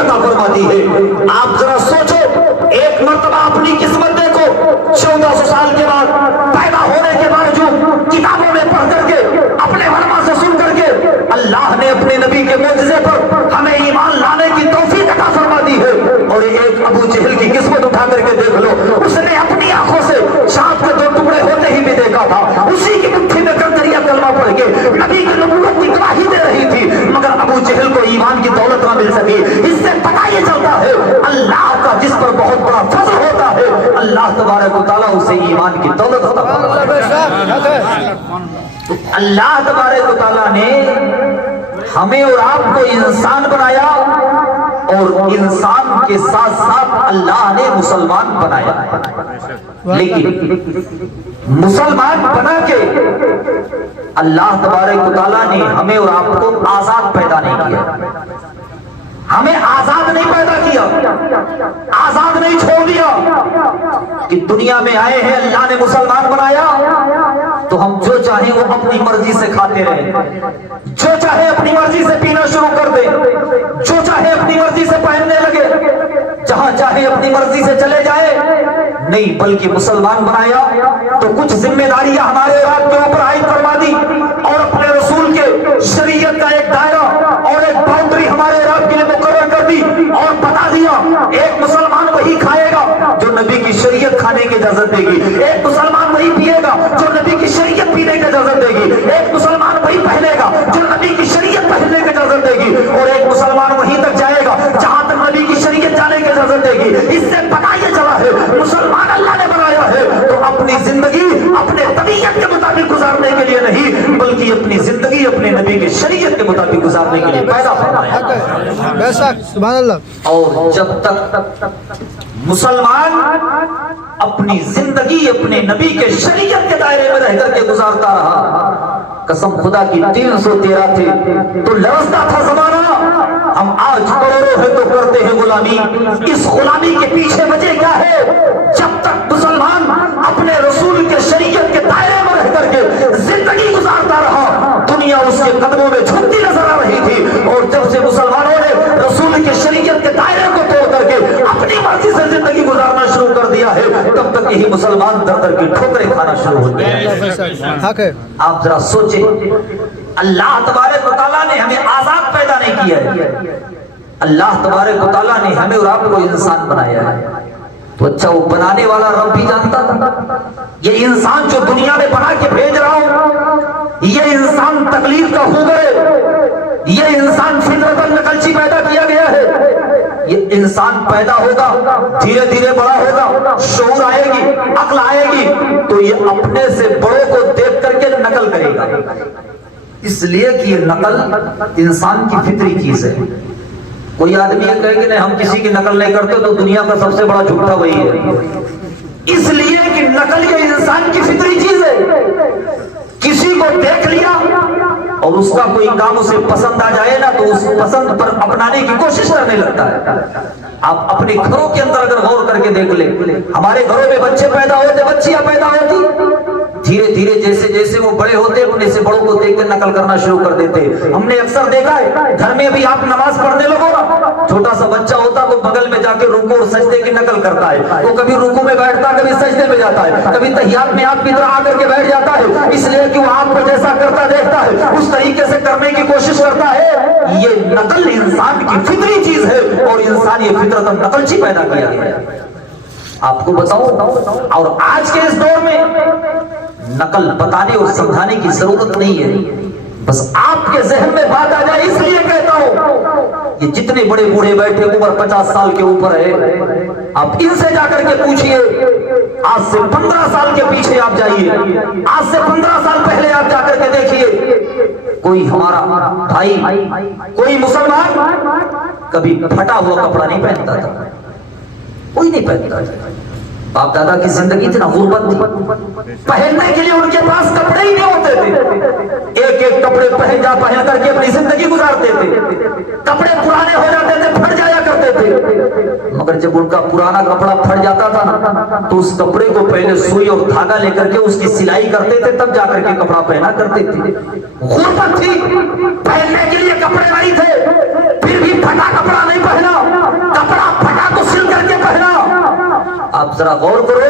عطا فرماتی ہے۔ آپ ذرا سوچو، ایک مرتبہ اپنی قسمت دیکھو، 1400 سال کے بعد پیدا ہونے کے باوجود کتابوں میں پڑھ کر کے، اپنے علماء سے سن کر کے، اللہ نے اپنے نبی کے معجزے پر ہمیں ایمان لانے کی توفیق عطا فرما دی ہے۔ اور ایک ابو جہل کی قسمت اٹھا کر کے دیکھ لو، اس نے اپنی آنکھوں سے شام کے 2 ٹکڑے ہوتے ہی بھی دیکھا تھا، اسی کی مٹھی میں کنکریہ کلمہ پڑھ کے نبی کی نبوت کی گواہی دے رہی تھی، مگر ابو جہل کو ایمان کی دولت نہ مل سکی۔ اس سے پتہ یہ چلتا ہے اللہ کا جس پر بہت بڑا فضل ہوتا ہے، اللہ تبارک و تعالیٰ اسے ایمان کی دولت عطا فرماتا ہے۔ اللہ تبارک و تعالیٰ نے ہمیں اور آپ کو انسان بنایا، اور انسان کے ساتھ ساتھ اللہ نے مسلمان بنایا، لیکن مسلمان بنا کے اللہ تبارک و تعالیٰ نے ہمیں اور آپ کو آزاد پیدا نہیں کیا، ہمیں آزاد نہیں پیدا کیا، آزاد نہیں چھوڑ دیا کہ دنیا میں آئے ہیں اللہ نے مسلمان بنایا تو ہم جو چاہیں وہ اپنی مرضی سے کھاتے رہیں، جو چاہے اپنی مرضی سے پینا شروع کر دیں، جو چاہے اپنی مرضی سے پہننے لگے، جہاں چاہے اپنی مرضی سے چلے جائے۔ نہیں، بلکہ مسلمان بنایا تو کچھ ذمہ داریاں ہمارے آپ کے اوپر عائد فرما دی، اور اپنے رسول کے شریعت کا ایک دائرہ اور ایک باؤنڈری ہمارے آپ کے لیے مقرر کر دی، اور بتا دیا ایک مسلمان وہی کھائے گا جو نبی کی شریعت کھانے کی اجازت دے گی، ایک مسلمان وہی پیے گا جو نبی کی شریعت پینے کی اجازت دے گی، ایک مسلمان وہی پہنے گا جو نبی کی شریعت پہننے کی اجازت دے گی، اور ایک مسلمان وہیں تک جائے گا جہاں تک نبی کی شریعت جانے کی اجازت دے گی۔ اس سے پتہ یہ چلا ہے مسلمان اللہ نے بنایا ہے تو اپنی زندگی اپنے طبیعت کے مطابق گزارنے کے لیے نہیں، بلکہ اپنی زندگی اپنے نبی کی شریعت کے مطابق گزارنے کے لیے پیدا فرمایا۔ بے شک، سبحان اللہ۔ اور جب تک مسلمان اپنی زندگی اپنے نبی کے شریعت کے دائرے میں رہ کر کے گزارتا رہا، قسم خدا کی 313 تھے تو لرزتا تھا زمانہ، ہم آج کروڑوں ہیں تو کرتے ہیں غلامی۔ اس غلامی کے پیچھے وجہ کیا ہے؟ جب تک مسلمان اپنے رسول کے شریعت کے دائرے میں رہ کر کے زندگی گزارتا رہا، دنیا اس کے قدموں میں جھکتی نظر آ رہی تھی، اور جب سے مسلمانوں نے رسول کے شریعت کے دائرے کو توڑ کر کے اپنی مرضی سے زندگی گزارنا شروع کر دیا ہے، تب تک یہی مسلمان در در کی ٹھوکریں کھانا شروع ہوتے ہیں۔ آپ ذرا سوچیں، اللہ تبارک و تعالیٰ نے ہمیں آزاد پیدا نہیں کیا ہے، اللہ تبارک و تعالیٰ نے ہمیں اور آپ کو انسان بنایا ہے، تو اچھا وہ بنانے والا رب بھی جانتا تھا یہ انسان جو دنیا میں بنا کے بھیج رہا ہوں، یہ انسان تکلیف کا ہو گئے، یہ انسان فطرتاً نقلچی پیدا کیا گیا ہے، یہ انسان پیدا ہوگا، دھیرے دھیرے بڑا ہوگا، شعور آئے گی، عقل آئے گی، تو یہ اپنے سے بڑوں کو دیکھ کر کے نقل کرے گا، اس لیے کہ یہ نقل انسان کی فطری چیز ہے۔ کوئی آدمی یہ کہے کہ نہیں ہم کسی کی نقل نہیں کرتے تو دنیا کا سب سے بڑا جھوٹا وہی ہے، اس لیے کہ نقل یہ انسان کی فطری چیز ہے۔ کسی کو دیکھ لیا اور اس کا کوئی کام اسے پسند آ جائے نا تو اس پسند پر اپنانے کی کوشش کرنے لگتا ہے۔ آپ اپنے گھروں کے اندر اگر غور کر کے دیکھ لیں، ہمارے گھروں میں بچے پیدا ہوتے، بچیاں پیدا ہوتی، دھیرے دھیرے جیسے جیسے وہ بڑے ہوتے اپنے سے بڑوں کو دیکھ کر نقل کرنا شروع کر دیتے۔ ہم نے اکثر دیکھا ہے گھر میں بھی آپ نماز پڑھنے لگو نا، چھوٹا سا بچہ ہوتا وہ بغل میں جا کے رکوع اور سجدے کی نقل کرتا ہے، وہ کبھی رکوع میں بیٹھتا کبھی سجدے میں جاتا ہے، کبھی تحیات میں آپ کی طرح آ کر کے بیٹھ جاتا ہے، اس لیے کہ وہ آپ کو جیسا کرتا دیکھتا ہے اس طریقے سے کرنے کی کوشش کرتا ہے۔ یہ نقل انسان کی فطری چیز ہے، اور انسان یہ فطرت نقلچی پیدا کیا ہے۔ آپ کو بتاؤ، اور آج کے اس دور میں نقل بتانے اور سمجھانے کی ضرورت نہیں ہے، بس آپ کے ذہن میں بات آ جائے اس لیے کہتا ہوں، یہ جتنے بڑے بوڑھے بیٹھے عمر 50 سال کے اوپر ہے، آپ ان سے جا کر کے پوچھئے، آج سے 15 سال کے پیچھے آپ جائیے، آج سے 15 سال پہلے آپ جا کر کے دیکھیے، کوئی ہمارا بھائی، کوئی مسلمان کبھی پھٹا ہوا کپڑا نہیں پہنتا تھا، کوئی نہیں پہنتا تھا۔ باپ دادا کی زندگی اتنا غربت تھی، پہننے کے لیے ان کے پاس کپڑے ہی نہیں ہوتے تھے، ایک ایک کپڑے پہن کر کے اپنی زندگی گزارتے تھے، کپڑے پرانے ہو جاتے تھے، پھٹ جایا کرتے تھے، مگر جب ان کا پرانا کپڑا پھٹ جاتا تھا نا تو اس کپڑے کو پہلے سوئی اور دھاگا لے کر کے اس کی سلائی کرتے تھے، تب جا کر کے کپڑا پہنا کرتے تھے۔ غربت تھی، پہننے کے لیے کپڑے نہیں تھے، پھر بھی پھٹا کپڑا نہیں پہنا، ذرا غور کرو،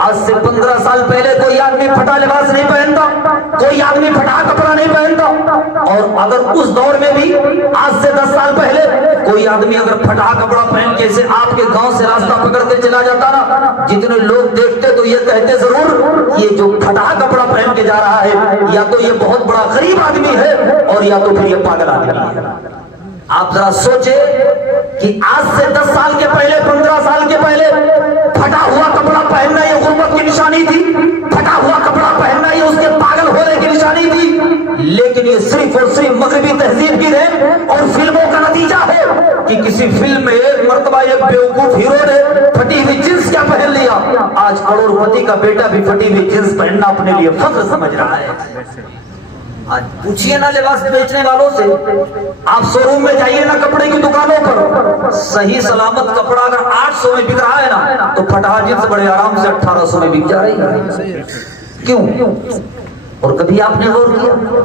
آج سے 15 سال پہلے کوئی آدمی پھٹا لباس نہیں پہنتا، کوئی آدمی پھٹا کپڑا نہیں پہنتا، اور اگر اس دور میں بھی آج سے 10 سال پہلے کوئی آدمی اگر پھٹا کپڑا پہن کے سے آپ کے گاؤں سے راستہ پکڑ کے چلا جاتا نا، جتنے لوگ دیکھتے تو یہ کہتے ضرور یہ جو پھٹا کپڑا پہن کے جا رہا ہے یا تو یہ بہت بڑا غریب آدمی ہے اور یا تو پھر یہ پاگل آدمی ہے۔ آپ ذرا سوچیں کہ آج سے 10 سال کے پہلے 15 سال کے پہلے پھٹا ہوا کپڑا پہننا یہ غربت کی نشانی تھی، پھٹا ہوا کپڑا پہننا یہ اس کے پاگل ہونے کی نشانی تھی، لیکن یہ صرف اور صرف مغربی تہذیب کی دین اور فلموں کا نتیجہ ہے کہ کسی فلم میں ایک مرتبہ ایک بیوقوف ہیرو نے پھٹی ہوئی جنس کیا پہن لیا، آج کروڑ پتی کا بیٹا بھی پھٹی ہوئی جنس پہننا اپنے لیے فخر سمجھ رہا ہے۔ آج پوچھئے نا لباس بیچنے والوں سے، آپ شو روم میں جائیے نا کپڑے کی دکانوں پر، صحیح سلامت کپڑا اگر 800 میں بک رہا ہے نا تو پھٹا جنس بڑے آرام سے 1800 میں بک جا رہی ہے۔ کیوں؟ اور کبھی آپ نے غور کیا،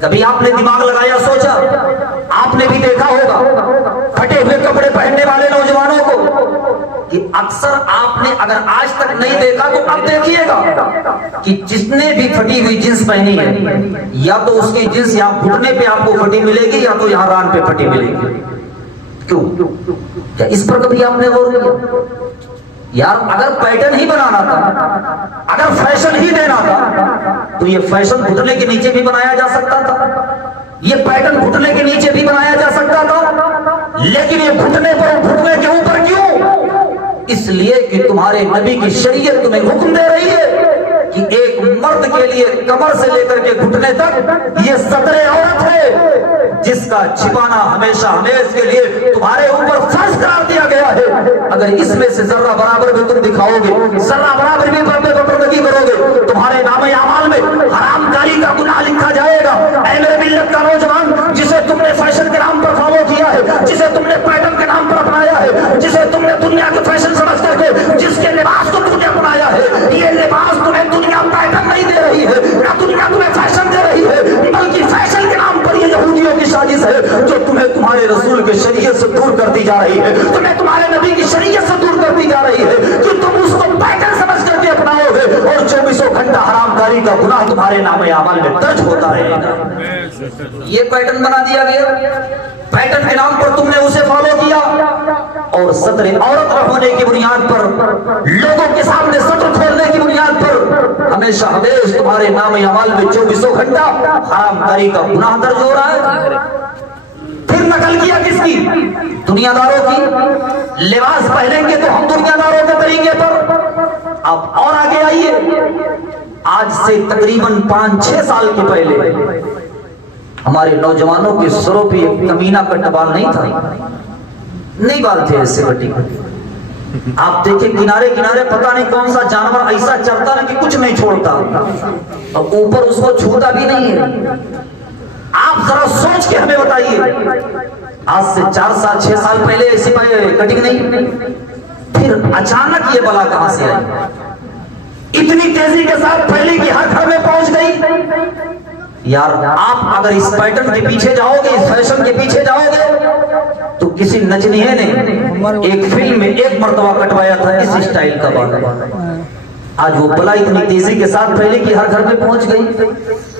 کبھی آپ نے دماغ لگایا، سوچا؟ آپ نے بھی دیکھا ہوگا پھٹے ہوئے کپڑے پہننے والے نوجوانوں کو، کہ اکثر آپ نے اگر آج تک نہیں دیکھا تو اب دیکھیے گا کہ جس نے بھی پھٹی ہوئی جنس پہنی ہے یا تو اس کی جنس یہاں گھٹنے پہ آپ کو پھٹی ملے گی یا تو یہاں ران پہ پھٹی ملے گی۔ کیوں؟ کیا اس پر کبھی آپ نے غور کیا؟ یار اگر پیٹرن ہی بنانا تھا، اگر فیشن ہی دینا تھا تو یہ فیشن گھٹنے کے نیچے بھی بنایا جا سکتا تھا، یہ پیٹرن گھٹنے کے نیچے بھی بنایا جا سکتا تھا، لیکن یہ گھٹنے پر گھٹنے کے اوپر کیوں؟ اس لیے کہ تمہارے نبی کی شریعت تمہیں حکم دے رہی ہے کہ ایک مرد کے لیے کمر سے لے کر کے گھٹنے تک یہ ستر عورت ہے جس کا چھپانا ہمیشہ ہمیش کے لیے تمہارے اوپر فرض قرار دیا گیا ہے۔ اگر اس میں سے ذرہ برابر بھی تم دکھاؤ گے، ذرہ برابر بھی پردگی کرو گے، تمہارے نام اعمال میں حرام کاری کا گناہ لکھا جائے گا۔ اے میرے ملت کا نوجوان، جسے تم نے فیشن کے نام پر فالو کیا ہے، جسے تم نے پیٹرن کے نام پر اپنایا ہے، جسے تم نے دنیا کے فیشن سمجھ کر کے جس کے لباس کو تم نے اپنایا ہے، یہ لباس تمہیں دنیا پیٹرن نہیں دے رہی ہے، نہ دنیا تمہیں فیشن دے رہی ہے، بلکہ فیشن کے نام پر یہ یہودیوں کی سازش ہے جو تمہیں تمہارے رسول کے شریعت سے دور کرتی جا رہی ہے، تمہیں تمہارے نبی کی شریعت سے دور کرتی جا رہی ہے کہ تم اس کو پیٹرن سمجھ کر کے اپناؤ گے اور 24 گھنٹہ حرام کاری کا گناہ تمہارے نام اعمال میں درج ہوتا رہے گا۔ یہ پیٹرن بنا دیا گیا، پیٹرن کے نام پر تم نے اسے فالو کیا اور ستر عورت ہونے کی بنیاد پر، لوگوں کے سامنے ستر کھولنے کی بنیاد پر ہمیشہ ہمیش تمہارے نام اعمال میں 24 گھنٹہ حرام کاری کا گناہ درج ہو رہا ہے۔ پھر نقل کیا کس کی؟ دنیا داروں کی۔ لباس پہنیں گے تو ہم دنیا داروں کے طریقے پر۔ اب اور آگے آئیے، آج سے تقریباً 5-6 سال کے پہلے ہمارے نوجوانوں کے سروں پہ ایک کمینہ کٹ بال نہیں تھا، نہیں بال تھے ایسے بٹی۔ آپ دیکھیں کنارے کنارے پتہ نہیں کون سا جانور ایسا چلتا نا کہ کچھ نہیں چھوڑتا اور اوپر اس کو چھوتا بھی نہیں ہے۔ آپ ذرا سوچ کے ہمیں بتائیے، آج سے 4-6 سال پہلے ایسی کٹنگ نہیں، پھر اچانک یہ بلا کہاں سے آئی؟ اتنی تیزی کے ساتھ پھیلی کہ ہر گھر میں پہنچ گئی۔ یار آپ اگر اس پیٹرن کے پیچھے جاؤ گے، اس فیشن کے پیچھے جاؤ گے تو کسی نچنیے نے ایک فلم میں ایک مرتبہ کٹوایا تھا اس اسٹائل کا بال، آج وہ بلا اتنی تیزی کے ساتھ پھیلی کہ ہر گھر میں پہنچ گئی۔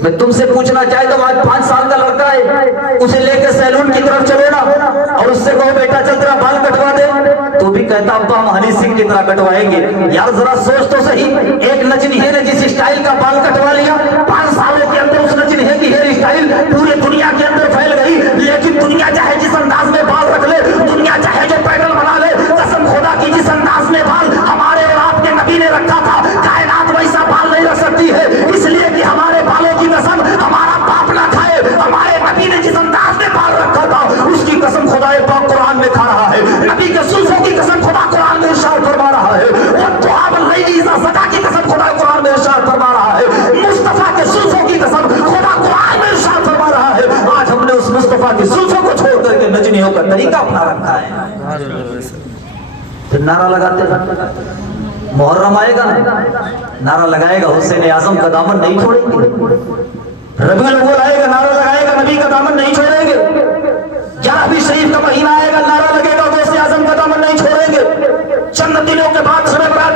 میں تم سے پوچھنا چاہتا ہوں، آج 5 سال کا لڑکا ہے، اسے لے کے سیلون کی طرف چلو نا اور اس سے کہو بیٹا چل تیرا بال کٹوا دے، تو بھی کہتا ابا ہم ہنی سنگھ کی طرح کٹوائیں گے۔ یار ذرا سوچ تو صحیح، ایک نچنیے نے جس اسٹائل کا بال کٹوا لیا، 5 سالوں کے اندر اس نچنیے کی ہیئر اسٹائل پورے دنیا کے اندر پھیل گئی۔ لیکن دنیا چاہے جس انداز میں بال رکھ لے، دنیا چاہے جو پیٹرن بنا لے، قسم خدا کی جس انداز میں بال ہمارے اور آپ کے نبی نے رکھا تھا، کائنات ویسا بال نہیں رکھ سکتی ہے، اس لیے کہ ہمارے بالوں کی قسم ہمارا باپ نہ کھائے۔ ہمارے نبی نے جس انداز میں بال رکھا تھا اس کی قسم خدا پاک قرآن میں کھا رہا ہے، نبی کے زلفوں کی قسم خدا قرآن میں ارشاد فرما رہا ہے، اور دعا باللیل اذا سجا کی قسم خدا قرآن میں ارشاد فرما رہا ہے، مصطفیٰ کے زلفوں کی قسم خدا قرآن میں ارشاد فرما رہا ہے۔ آج ہم نے اس مصطفیٰ کی زلفوں کو چھوڑ کر کے نچنیوں کا طریقہ اپنا رکھا ہے۔ پھر نعرہ لگاتے ہیں، محرم آئے گا نعرہ لگائے گا حسین اعظم کا دامن نہیں چھوڑیں گے، ربیع الاول آئے گا نعرہ لگائے گا نبی کا دامن نہیں چھوڑیں گے، 11ویں شریف کا مہینہ آئے گا نعرہ لگے گا غوث اعظم کا دامن نہیں چھوڑیں گے، چند دنوں کے بعد شب برات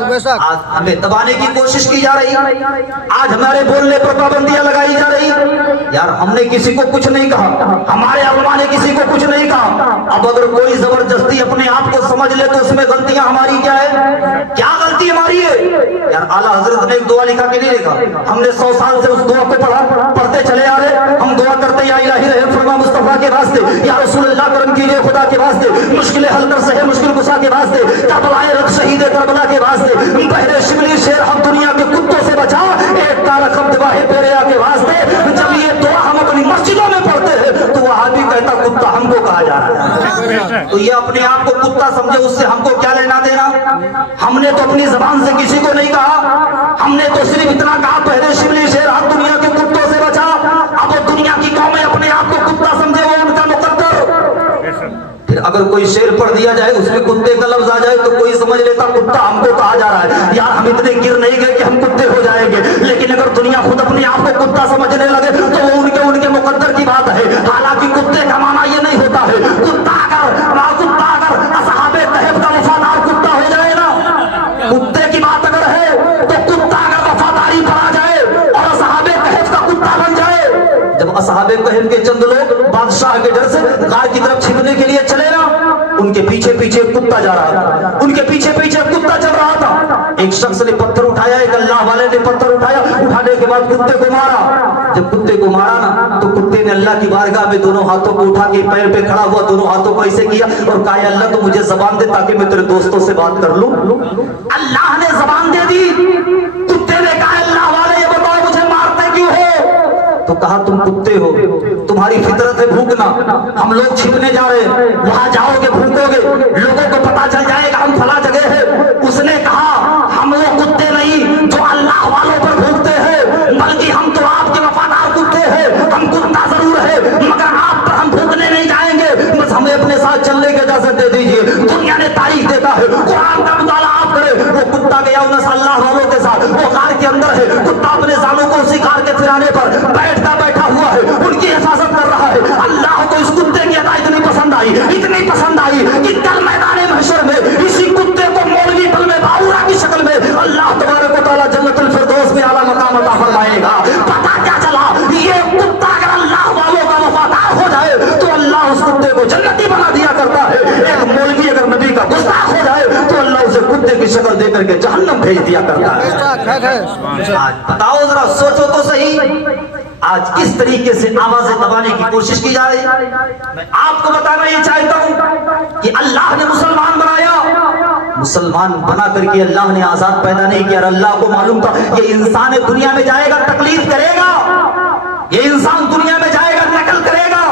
بے شک آج ہمیں دبانے کی کوشش کی جا رہی، آج ہمارے بولنے پر پابندیاں لگائی جا رہی. یار ہم نے کسی کو کچھ نہیں کہا، ہمارے علماء نے کسی کو کچھ نہیں کہا. اب اگر کوئی زبردستی اپنے آپ کو سمجھ لے تو اس میں غلطیاں ہماری کیا ہے؟ کیا غلطی ہماری ہے؟ یار اعلیٰ حضرت نے ایک دعا لکھا کہ نہیں لکھا؟ ہم نے 100 سال سے اس دعا کو پڑھتے چلے آ رہے. ہم دعا کرتے یا الہی رحم فرما مصطفیٰ کے واسطے، یا رسول اللہ کرم کیجیے خدا کے واسطے، مشکل حل کر سہے مشکل گسا کے واسطے، کربلائے رب شہید کربلا کے واسطے، بحر شبلی شیر حق دنیا کے کتوں سے بچا، ایک تارک ہم دواہ پیریا کے واسطے. جب یہ دعا ہم اپنی مسجدوں میں پڑھتے ہیں تو وہاں بھی کہتا کتا ہم کو کہا جا رہا ہے. تو یہ اپنے آپ کو کتا سمجھے، اس سے ہم کو کیا لینا دینا؟ ہم نے تو اپنی زبان سے کسی کو نہیں کہا، ہم نے تو صرف اتنا کہا پہلے شبلی شیر حق دنیا کے کتوں سے بچا. اب وہ دنیا کی قومیں اپنے آپ کو کتا سمجھے، وہ ان کا مقدر. پھر اگر کوئی شیر پڑھ دیا جائے اس میں کتے کا لفظ آ جائے تو کوئی سمجھ لیتا کتا ہم کو کہا جا رہا ہے. یار ہم اتنے گر نہیں گئے کہ ہم کتے ہو جائیں گے، لیکن اگر دنیا خود اپنے آپ کو کتا سمجھنے لگے تو وہ ان کے مقدر کی بات ہے. حالانکہ کتے کا معنی یہ نہیں ہوتا ہے. کتا اگر اصحاب کہف کا وفادار کتا ہو جائے نا، کتے کی بات اگر ہے تو کتا اگر وفاداری پر آ جائے اور اصحاب کہف کا کتا بن جائے. جب اصحاب کہف کے چند لوگ بادشاہ کے ڈر سے غار کی طرف چھپنے کے لیے چلے نا، ان کے پیچھے پیچھے کتا جا رہا تھا، ان کے پیچھے پیچھے کتا چل رہا تھا. ایک شخص نے پتھر اٹھایا، ایک اللہ والے نے پتھر اٹھایا، اٹھانے کے بعد کتے کو مارا. جب کتے کو مارا نا تو کتے نے اللہ کی بارگاہ میں دونوں ہاتھوں کو اٹھا کے پیر پہ کھڑا ہوا، دونوں ہاتھوں کو ایسے کیا اور کہا اللہ تو مجھے زبان دے تاکہ میں تیرے دوستوں سے بات کر لوں. اللہ نے زبان دے دی. کتے نے کہا اللہ والے یہ بتاؤ مجھے مارتے کیوں ہو؟ تو کہا تم کتے ہو، تمہاری فطرت ہے بھوکنا. ہم لوگ چھپنے جا رہے ہیں، وہاں جاؤ گے بھوکو گے، لوگوں کو پتا چل جائے گا ہم فلاں جگہ ہے. اس نے کہا ہم لوگ کتے نہیں جو اللہ والوں پر بھوکتے ہیں، بلکہ ہم تو آپ کے وفادار کتے ہیں. ہم کتا ضرور ہے مگر آپ پر ہم بھوکنے نہیں جائیں گے، بس ہمیں اپنے ساتھ چلنے کی اجازت دے دیجیے. دنیا نے تاریخ دیتا ہے، قرآن کا مطالعہ آپ کریں. وہ کتا گیا انس اللہ والوں کے ساتھ، وہ غار کے اندر ہے، کتا اپنے زانوں کو اسی غار کے پھرانے پر بیٹھا ہوا ہے، ان کی حفاظت کر رہا ہے. اللہ کو اس کتے کی ادا اتنی پسند آئی کہ کل میدان محشر میں اسی کتے کو مولوی پل میں باورا کی شکل میں اللہ تبارک و تعالیٰ جنت الفردوس میں اعلیٰ مقام عطا فرمائے گا. پتہ کیا چلا؟ یہ کتا اگر اللہ والوں کا وفادار ہو جائے تو اللہ اس کتے کو جنتی بنا دیا کرتا ہے. ایک مولوی اگر نبی کا گستاخ ہو جائے تو اللہ اسے کتے کی شکل دے کر کے جہنم بھیج دیا کرتا ہے. آج بتاؤ ذرا سوچو تو صحیح، آج کس طریقے سے آوازیں دبانے کی کوشش کی جا رہی ہے. میں آپ کو بتانا یہ چاہتا ہوں کہ اللہ نے مسلمان بنایا، مسلمان بنا کر کے اللہ نے آزاد پیدا نہیں کیا. اللہ کو معلوم تھا کہ انسان دنیا میں جائے گا تکلیف کرے گا، یہ انسان دنیا میں جائے گا نقل کرے گا.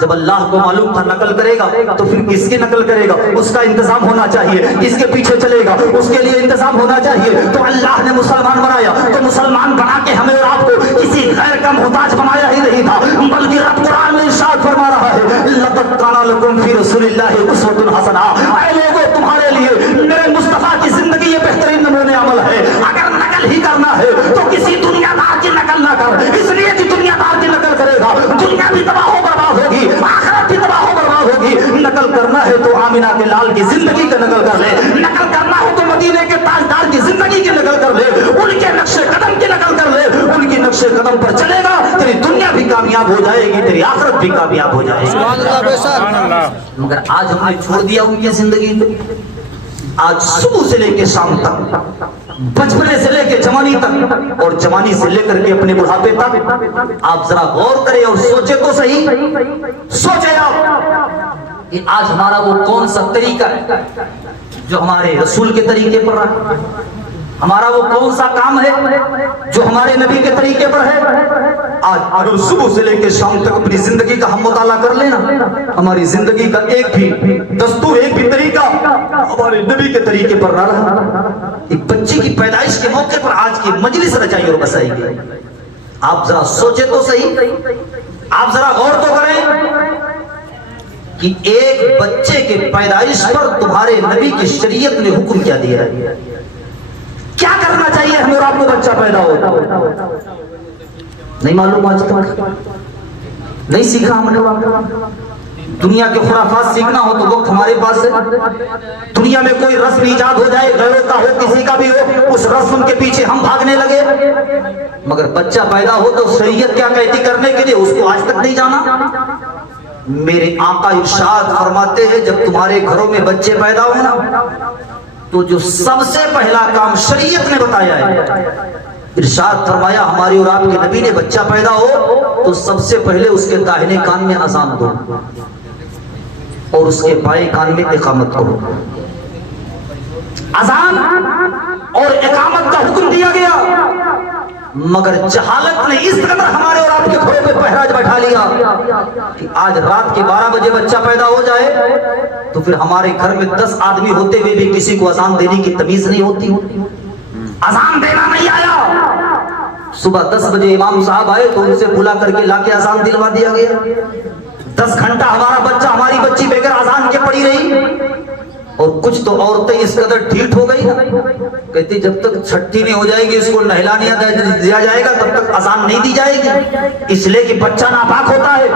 جب اللہ کو معلوم تھا نقل کرے گا تو پھر کس کی نقل کرے گا؟ اس کا انتظام ہونا چاہیے. کس کے پیچھے چلے گا؟ اس کے لیے انتظام ہونا چاہیے. تو اللہ نے مسلمان بنایا، تو مسلمان بنا کے ہمیں اور آپ کو کسی غیر کا محتاج بنایا ہی نہیں تھا، بلکہ رب قرآن میں ارشاد فرما رہا ہے لقد کان لکم فی رسول اللہ اسوۃ حسنہ. اے لوگوں تمہارے لیے میرے مصطفیٰ کی زندگی یہ بہترین نمونہ عمل ہے. اگر نقل ہی کرنا ہے تو کسی دنیا دار کی نقل نہ کر، اس لیے کہ دنیا دار کی نقل کرے گا دنیا بھی تباہ و برباد ہوگی، آخرت بھی تباہ و برباد ہوگی. نقل کرنا ہے تو آمینہ کے لال کی زندگی کا نقل کر لے، نقل کرنا ہے تو مدینے کے تاجدار کی زندگی کی نقل کر لے، ان کے نقش قدم کی نقل کر لے. ان کی نقش قدم پر چلے گا تیری دنیا بھی کامیاب ہو جائے گی، تیری آخرت بھی کامیاب ہو جائے گی. مگر آج ہم نے چھوڑ دیا ان کی زندگی کو. آج صبح سے لے کے شام تک، بچپنے سے لے کے جوانی تک، اور جوانی سے لے کر کے اپنے بڑھاپے تک آپ ذرا غور کریں اور سوچے تو صحیح. سوچے آپ کہ آج ہمارا وہ کون سا طریقہ ہے جو ہمارے رسول کے طریقے پر رہا؟ ہمارا وہ کون سا کام ہے جو ہمارے نبی کے طریقے پر ہے؟ آج اگر صبح سے لے کے شام تک اپنی زندگی کا ہم مطالعہ کر لینا، ہماری زندگی کا ایک بھی دستور، ایک بھی طریقہ ہمارے نبی کے طریقے پر نہ رہا. ایک بچے کی پیدائش کے موقع پر آج کی مجلس رچائی اور بسائی گئی. آپ ذرا سوچے تو صحیح، آپ ذرا غور تو کریں کہ ایک بچے کے پیدائش پر تمہارے نبی کی شریعت نے حکم کیا دیا ہے. کیا کرنا چاہیے ہمیں اور آپ کو بچہ پیدا ہو؟ نہیں معلوم، آج تک نہیں سیکھا ہم نے. دنیا کے خرافات سیکھنا ہو تو وقت ہمارے پاس ہے. دنیا میں کوئی رسم ایجاد ہو جائے, غیروں کا ہو, کسی کا بھی ہو, اس رسم کے پیچھے ہم بھاگنے لگے. مگر بچہ پیدا ہو تو شریعت کیا کہتی کرنے کے لیے, اس کو آج تک نہیں جانا. میرے آقا ارشاد فرماتے ہیں جب تمہارے گھروں میں بچے پیدا ہو نا تو جو سب سے پہلا کام شریعت نے بتایا ہے, ارشاد فرمایا ہماری اور آپ کے نبی نے بچہ پیدا ہو تو سب سے پہلے اس کے داہنے کان میں اذان دو اور اس کے بائیں کان میں اقامت کرو. اذان اور اقامت کا حکم دیا گیا, مگر جہالت نے اس قدر ہمارے اور آپ کے گھروں پہ پہراج بیٹھا لیا کہ آج رات کے 12 بجے بچہ پیدا ہو جائے تو پھر ہمارے گھر میں 10 آدمی ہوتے ہوئے بھی کسی کو اذان دینے کی تمیز نہیں ہوتی. اذان دینا نہیں آیا, صبح 10 بجے امام صاحب آئے تو ان سے بلا کر کے لا کے اذان دلوا دیا گیا. 10 گھنٹہ ہمارا بچہ ہماری بچی بغیر اذان کے پڑی رہی. اور کچھ تو عورتیں اس قدر ڈھیٹ ہو گئی نا, کہتی جب تک چھٹی نہیں ہو جائے گی اس کو نہلا نہیں دیا جائے گا تب تک اذان نہیں دی جائے گی, اس لیے کہ بچہ ناپاک ہوتا ہے.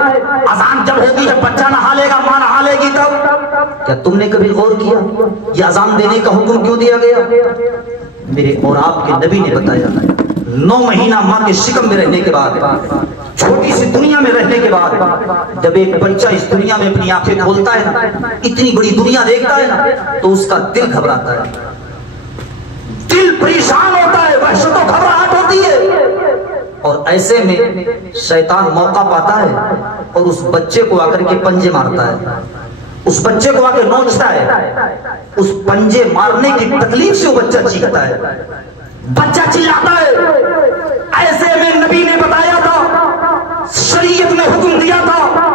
اذان جب ہوگی جب بچہ نہا لے گا, ماں نہا لے گی تب. کیا تم نے کبھی غور کیا یہ اذان دینے کا حکم کیوں دیا گیا؟ میرے اور آپ کے نبی نے بتایا 9 مہینہ ماں کے شکم میں رہنے کے بعد, چھوٹی سی دنیا میں رہنے کے بعد, جب ایک بچہ اس دنیا میں اپنی آنکھیں کھولتا ہے, اتنی بڑی دنیا دیکھتا ہے تو اس کا دل گھبراتا ہے, دل پریشان ہوتا ہے, وحشت و گھبراہٹ ہوتی ہے. اور ایسے میں شیطان موقع پاتا ہے اور اس بچے کو آ کر کے پنجے مارتا ہے, اس بچے کو آ کے نوچتا ہے. اس پنجے مارنے کی تکلیف سے وہ بچہ چیختا ہے, بچہ چلاتا ہے. ایسے میں نبی نے بتایا تھا, شریعت نے حکم دیا تھا,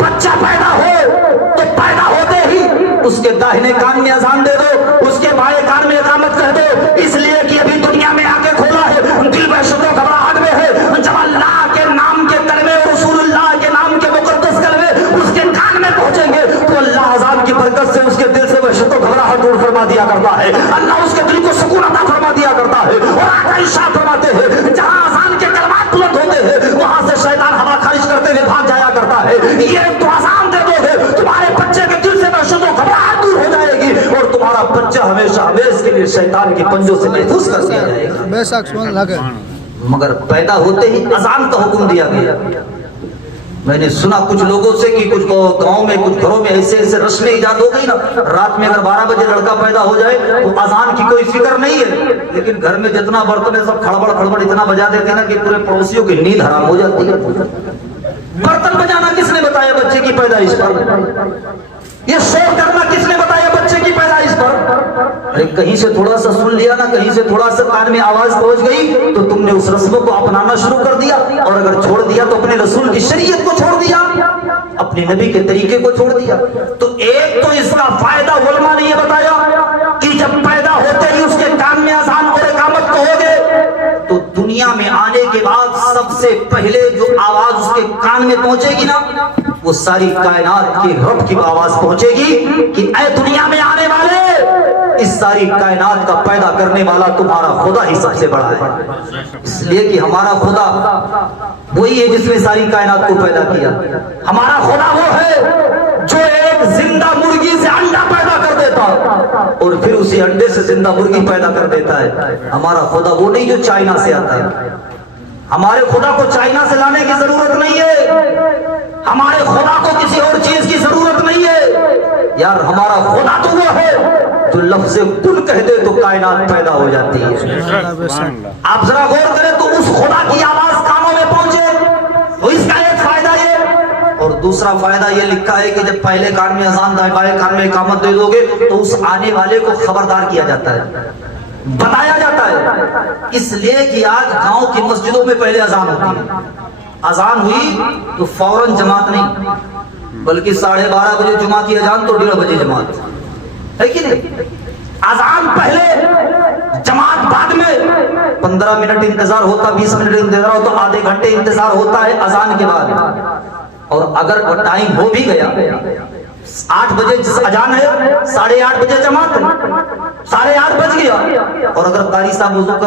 بچہ پیدا ہو تو پیدا ہوتے ہی اس کے داہنے کان میں اذان دے دو, اس کے بائیں کان میں اقامت کر دو, اس لیے کہ ابھی دنیا میں آ کے کھولا ہے, دل وحشت و گھبراہٹ میں ہے. جب اللہ کے نام کے کلمے, رسول اللہ کے نام کے مقدس کلمے اس کے کان میں پہنچیں گے تو اللہ اذان کی برکت سے اس کے دل سے وحشت و گھبراہٹ دور فرما دیا کرتا ہے. اللہ اس کے دل کو سکون عطا فرما دیا کرتا ہے. اور آقا ارشاد فرماتے ہیں جہاں اذان کے کلمات بلند ہوتے ہیں وہاں سے شیطان ہوا خارج کرتے ہوئے بھاگ جایا کرتا ہے. یہ تو اذان دے دو گے تمہارے بچے کے دل سے وحشت و گھبراہٹ دور ہو جائے گی اور تمہارا بچہ ہمیشہ ہمیشہ کے لیے شیطان کی پنجوں سے محفوظ کر دیا جائے گا. بے شک سبحان اللہ. مگر پیدا ہوتے ہی اذان کا حکم دیا گیا. میں نے سنا کچھ لوگوں سے کہ کچھ گاؤں میں, کچھ گھروں میں ایسے ایسے رسمیں ایجاد ہو گئی نا, رات میں اگر 12 بجے لڑکا پیدا ہو جائے تو اذان کی کوئی فکر نہیں ہے, لیکن گھر میں جتنا برتن ہے سب کھڑبڑ کھڑبڑ اتنا بجا دیتے ہیں نا کہ پورے پڑوسیوں کی نیند حرام ہو جاتی ہے. برتن بجانا کس نے بتایا بچے کی پیدائش پر؟ یہ شور کرنا کس نے بتایا بچے کی پیدائش پر؟ ارے کہیں سے تھوڑا سا سن لیا نا, کہیں سے تھوڑا سا کان میں آواز پہنچ گئی تو تم نے اس رسموں کو اپنانا شروع کر دیا, اور اگر چھوڑ دیا تو اپنے رسول کی شریعت کو چھوڑ دیا, اپنے نبی کے طریقے کو چھوڑ دیا. تو ایک تو اس کا فائدہ علماء نے یہ بتایا کہ جب پیدا ہوتے ہی اس کے کان میں اذان اور اقامت کو ہو گئے تو دنیا میں آنے کے بعد سب سے پہلے جو آواز اس کے کان میں پہنچے گی نا وہ ساری کائنات کی رب کی آواز پہنچے گی کہ اے دنیا میں آنے والے, اس ساری کائنات کا پیدا کرنے والا تمہارا خدا ہی سب سے بڑا ہے. اس لیے کہ ہمارا خدا وہی ہے جس نے ساری کائنات کو پیدا کیا. ہمارا خدا وہ ہے جو ایک زندہ مرغی سے انڈا پیدا کر دیتا اور پھر اسی انڈے سے زندہ مرغی پیدا کر دیتا ہے. ہمارا خدا وہ نہیں جو چائنا سے آتا ہے. ہمارے خدا کو چائنا سے لانے کی ضرورت نہیں ہے, ہمارے خدا کو کسی اور چیز کی ضرورت نہیں ہے یار. ہمارا خدا تو وہ ہے جو لفظ کن کہہ دے تو کائنات پیدا ہو جاتی ہے. آپ ذرا غور کریں تو اس خدا کی آواز کانوں میں پہنچے تو اس کا ایک فائدہ یہ, اور دوسرا فائدہ یہ لکھا ہے کہ جب پہلے کان میں اذان بائیں کان میں اقامت دے دو گے تو اس آنے والے کو خبردار کیا جاتا ہے, بتایا جاتا ہے. اس لیے کہ آج گاؤں کی مسجدوں میں پہلے اذان ہوتی ہے, اذان ہوئی تو فوراً جماعت نہیں, بلکہ 12:30 بجے جمعہ کی اذان تو 1:30 بجے جماعت ہے کہ نہیں. اذان پہلے جماعت بعد میں, 15 منٹ انتظار ہوتا, 20 منٹ انتظار ہوتا, آدھے گھنٹے انتظار ہوتا ہے اذان کے بعد. اور اگر وہ ٹائم ہو بھی گیا 8 بجے اذان ہے, 8:30 بجے جماعت ہے, 8:30 بج گیا, اور اگر قاری صاحب وضو